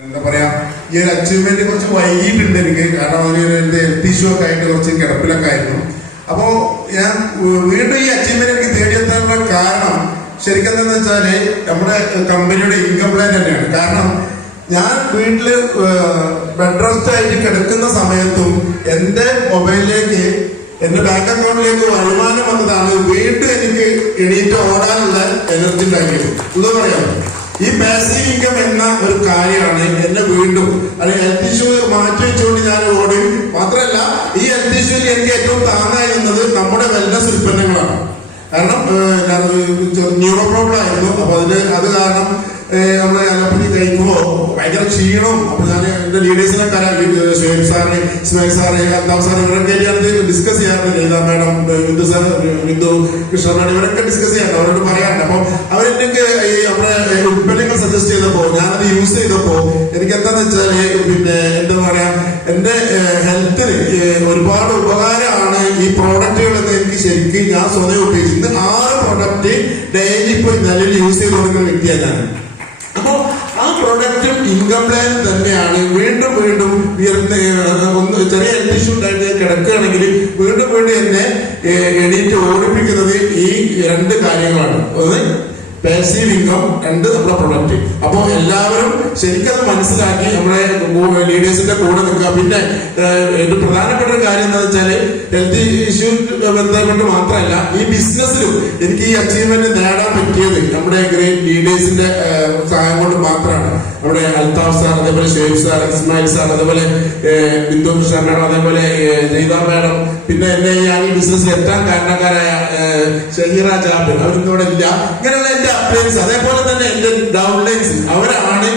എന്താ പറയാ, ഈ ഒരു അച്ചീവ്മെന്റ് കുറച്ച് വൈകിട്ടുണ്ട് എനിക്ക്. കാരണം അതിന് എന്റെ ഹെൽത്ത് ഇഷ്യൂ ഒക്കെ ആയിട്ട് കുറച്ച് കിടപ്പിലൊക്കെ ആയിരുന്നു. അപ്പോ ഞാൻ വീണ്ടും ഈ അച്ചീവ്മെന്റ് എനിക്ക് തേടിയെത്താനുള്ള കാരണം ശരിക്കും എന്താണെന്ന് വെച്ചാല് നമ്മുടെ കമ്പനിയുടെ ഇൻകം പ്ലാൻ തന്നെയാണ്. കാരണം ഞാൻ വീട്ടില് ബെഡ് റെസ്റ്റ് ആയിട്ട് കിടക്കുന്ന സമയത്തും എന്റെ മൊബൈലിലേക്ക് എന്റെ ബാങ്ക് അക്കൗണ്ടിലേക്ക് വരുമാനം വന്നതാണ് വീണ്ടും എനിക്ക് എണീറ്റ് ഓടാനുള്ള എനർജി ഉണ്ടാക്കിയത്. എന്താ പറയാ, ഈ പാസീവ് ഇൻകം എന്ന ഒരു കാര്യമാണ് എന്നെ വീണ്ടും അല്ലെങ്കിൽ ഹെൽത്ത് ഇഷ്യൂ മാറ്റി വെച്ചുകൊണ്ട് ഞാൻ ഓടി. മാത്രമല്ല, ഈ ഹെൽത്ത് ഇഷ്യൂവിൽ എനിക്ക് ഏറ്റവും താങ്ങായിരുന്നത് നമ്മുടെ വെൽനസ് ഉൽപ്പന്നങ്ങളാണ്. കാരണം ന്യൂറോ പ്രോബ്ലം ആയിരുന്നു. അപ്പൊ അത് കാരണം നമ്മളെ അലോപ്പതി കഴിക്കുമ്പോ ഭയങ്കര ക്ഷീണവും. അപ്പൊ ഞാൻ എന്റെ ലീഡേഴ്സിനൊക്കെ Shuhaib sir, Ismail sir, Althaf sir ഇവരൊക്കെ ഞാനിത് ഡിസ്കസ് ചെയ്യാറുണ്ട്. Lalitha madam, Bindu sir, Bindu Krishna madam ഇവരൊക്കെ ഡിസ്കസ് ചെയ്യാറുണ്ട്. അവരോട് പറയാറുണ്ട്. അപ്പൊ അവരെനിക്ക് ഈ നമ്മുടെ ഉൽപ്പന്നങ്ങൾ സജസ്റ്റ് ചെയ്തപ്പോ ഞാനത് യൂസ് ചെയ്തപ്പോ എനിക്ക് എന്താന്ന് വെച്ചാല് എന്താ പറയാ, എന്റെ ഹെൽത്തിന് ഒരുപാട് ഉപകാരമാണ് ഈ പ്രോഡക്റ്റുകൾ എന്ന് എനിക്ക് ശരിക്കും ഞാൻ സ്വയം ഉപയോഗിച്ചു. ഇന്ന് 6 പ്രോഡക്റ്റ് ഡെയിലി ഇപ്പൊ നിലവിൽ യൂസ് ചെയ്ത് കൊടുക്കുന്ന വ്യക്തിയാണ് ഞാൻ. അപ്പോ ആ പ്രൊഡക്റ്റും ഇൻകം പ്ലാനും തന്നെയാണ് വീണ്ടും വീണ്ടും ഒന്ന് ചെറിയ ഹെൽത്ത് ഇഷ്യൂ ഉണ്ടായിട്ട് കിടക്കുകയാണെങ്കിൽ വീണ്ടും വീണ്ടും എന്നെ എണീറ്റ് ഓടിപ്പിക്കുന്നത് ഈ 2 കാര്യങ്ങളാണ്. ഒന്ന് പാസീവ് ഇൻകം, 2 നമ്മുടെ പ്രൊഡക്റ്റ്. അപ്പോ എല്ലാവരും ശരിക്കും മനസ്സിലാക്കി നമ്മുടെ ലീഡേഴ്സിന്റെ കൂടെ നിൽക്കുക. പിന്നെ ഒരു പ്രധാനപ്പെട്ട ഒരു കാര്യം എന്താ വെച്ചാല്, ഹെൽത്ത് ഇഷ്യൂ ബന്ധപ്പെട്ട് മാത്രമല്ല ഈ ബിസിനസ്സിലും എനിക്ക് ഈ അച്ചീവ്മെന്റ് നേടാൻ പറ്റിയത് നമ്മുടെ ഗ്രേറ്റ് ലീഡേഴ്സിന്റെ സഹായം കൊണ്ട് മാത്രമാണ്. നമ്മുടെ അൽതാഫ് സാർ, അതേപോലെ ഷുഹൈബ് സാർ, ഇസ്മായിൽ സാർ, അതേപോലെ ബിന്ദു കൃഷ്ണ മാഡം, അതേപോലെ ലളിത മാഡം, പിന്നെ എന്നെ ഞാൻ ഈ ബിസിനസ്സിൽ എത്താൻ കാരണക്കാരായ ഷഹീറ ജാബിർ, അവരിന്നോടെ ഇല്ല. ഇങ്ങനെയുള്ള എന്റെ അപ്ലയൻസ്, അതേപോലെ തന്നെ എന്റെ ഡൗൺലൈൻസ്, അവരാണ്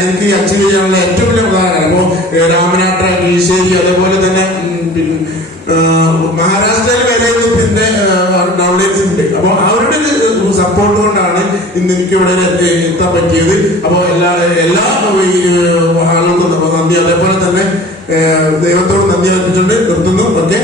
എനിക്ക് അച്ചീവ് ചെയ്യാനുള്ള ഏറ്റവും വലിയ പ്രധാന. അപ്പോ രാമനാട്ട, കീശേരി, അതേപോലെ തന്നെ മഹാരാഷ്ട്രയിൽ വരെ പിന്നെ ഡൗൺലൈൻസ് ഉണ്ട്. അപ്പൊ അവരുടെ സപ്പോർട്ട് കൊണ്ടാണ് ഇന്ന് എനിക്ക് ഇവിടെ എത്താൻ പറ്റിയത്. അപ്പൊ എല്ലാ ആളുകൾക്കും നന്ദി, അതേപോലെ തന്നെ ദൈവത്തോട് നന്ദി അർപ്പിച്ചുകൊണ്ട് നിർത്തുന്നു. ഓക്കെ.